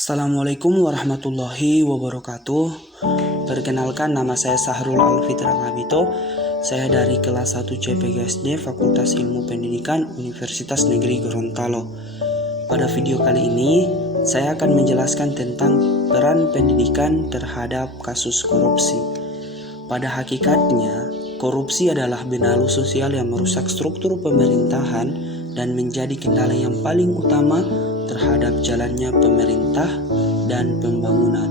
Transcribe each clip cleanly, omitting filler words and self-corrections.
Assalamualaikum warahmatullahi wabarakatuh. Perkenalkan, nama saya Sahrul Alfitra Ngabito. Saya dari kelas 1 CPGSD Fakultas Ilmu Pendidikan Universitas Negeri Gorontalo. Pada video kali ini, saya akan menjelaskan tentang peran pendidikan terhadap kasus korupsi. Pada hakikatnya, korupsi adalah benalu sosial yang merusak struktur pemerintahan dan menjadi kendala yang paling utama terhadap jalannya pemerintah dan pembangunan.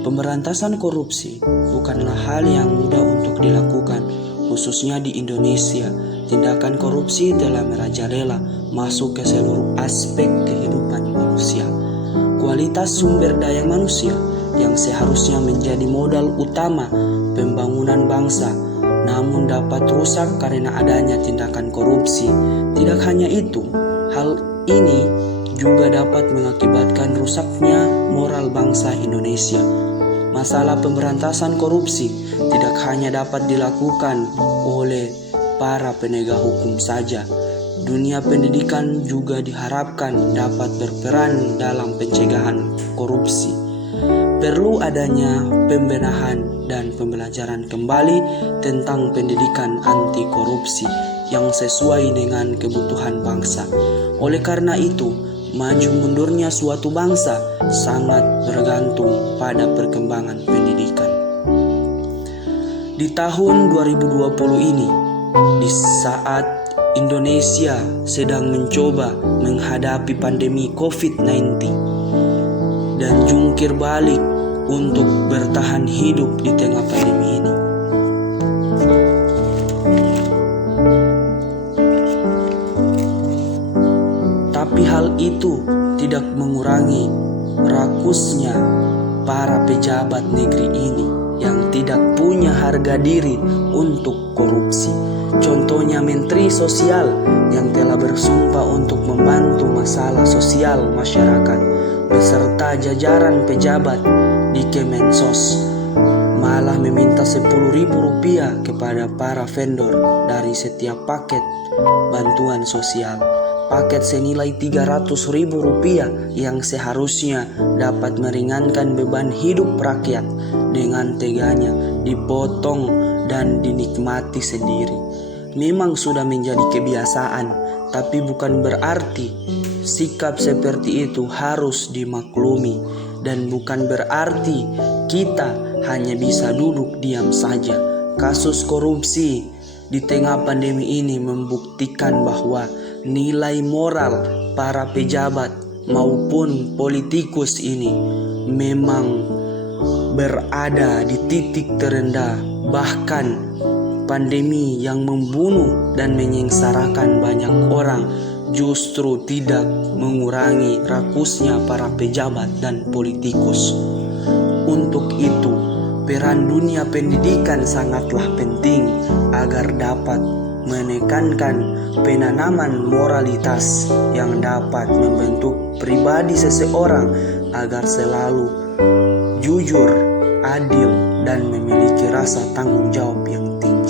Pemberantasan korupsi bukanlah hal yang mudah untuk dilakukan, khususnya di Indonesia. Tindakan korupsi telah merajalela masuk ke seluruh aspek kehidupan manusia. Kualitas sumber daya manusia yang seharusnya menjadi modal utama pembangunan bangsa, namun dapat rusak karena adanya tindakan korupsi. Tidak hanya itu, hal ini juga dapat mengakibatkan rusaknya moral bangsa Indonesia. Masalah pemberantasan korupsi tidak hanya dapat dilakukan oleh para penegak hukum saja. Dunia pendidikan juga diharapkan dapat berperan dalam pencegahan korupsi. Perlu adanya pembenahan dan pembelajaran kembali tentang pendidikan anti korupsi yang sesuai dengan kebutuhan bangsa. Oleh karena itu, maju mundurnya suatu bangsa sangat bergantung pada perkembangan pendidikan. Di tahun 2020 ini, di saat Indonesia sedang mencoba menghadapi pandemi COVID-19 dan jungkir balik untuk bertahan hidup di tengah pandemi ini, tapi hal itu tidak mengurangi rakusnya para pejabat negeri ini yang tidak punya harga diri untuk korupsi. Contohnya Menteri Sosial yang telah bersumpah untuk membantu masalah sosial masyarakat beserta jajaran pejabat di Kemensos malah meminta Rp10.000 kepada para vendor dari setiap paket bantuan sosial. Paket senilai Rp300.000 yang seharusnya dapat meringankan beban hidup rakyat dengan teganya dipotong dan dinikmati sendiri. Memang sudah menjadi kebiasaan, tapi bukan berarti sikap seperti itu harus dimaklumi, dan bukan berarti kita hanya bisa duduk diam saja. Kasus korupsi di tengah pandemi ini membuktikan bahwa nilai moral para pejabat maupun politikus ini memang berada di titik terendah. Bahkan pandemi yang membunuh dan menyengsarakan banyak orang justru tidak mengurangi rakusnya para pejabat dan politikus. Untuk itu, peran dunia pendidikan sangatlah penting agar dapat menekankan penanaman moralitas yang dapat membentuk pribadi seseorang agar selalu jujur, adil, dan memiliki rasa tanggung jawab yang tinggi.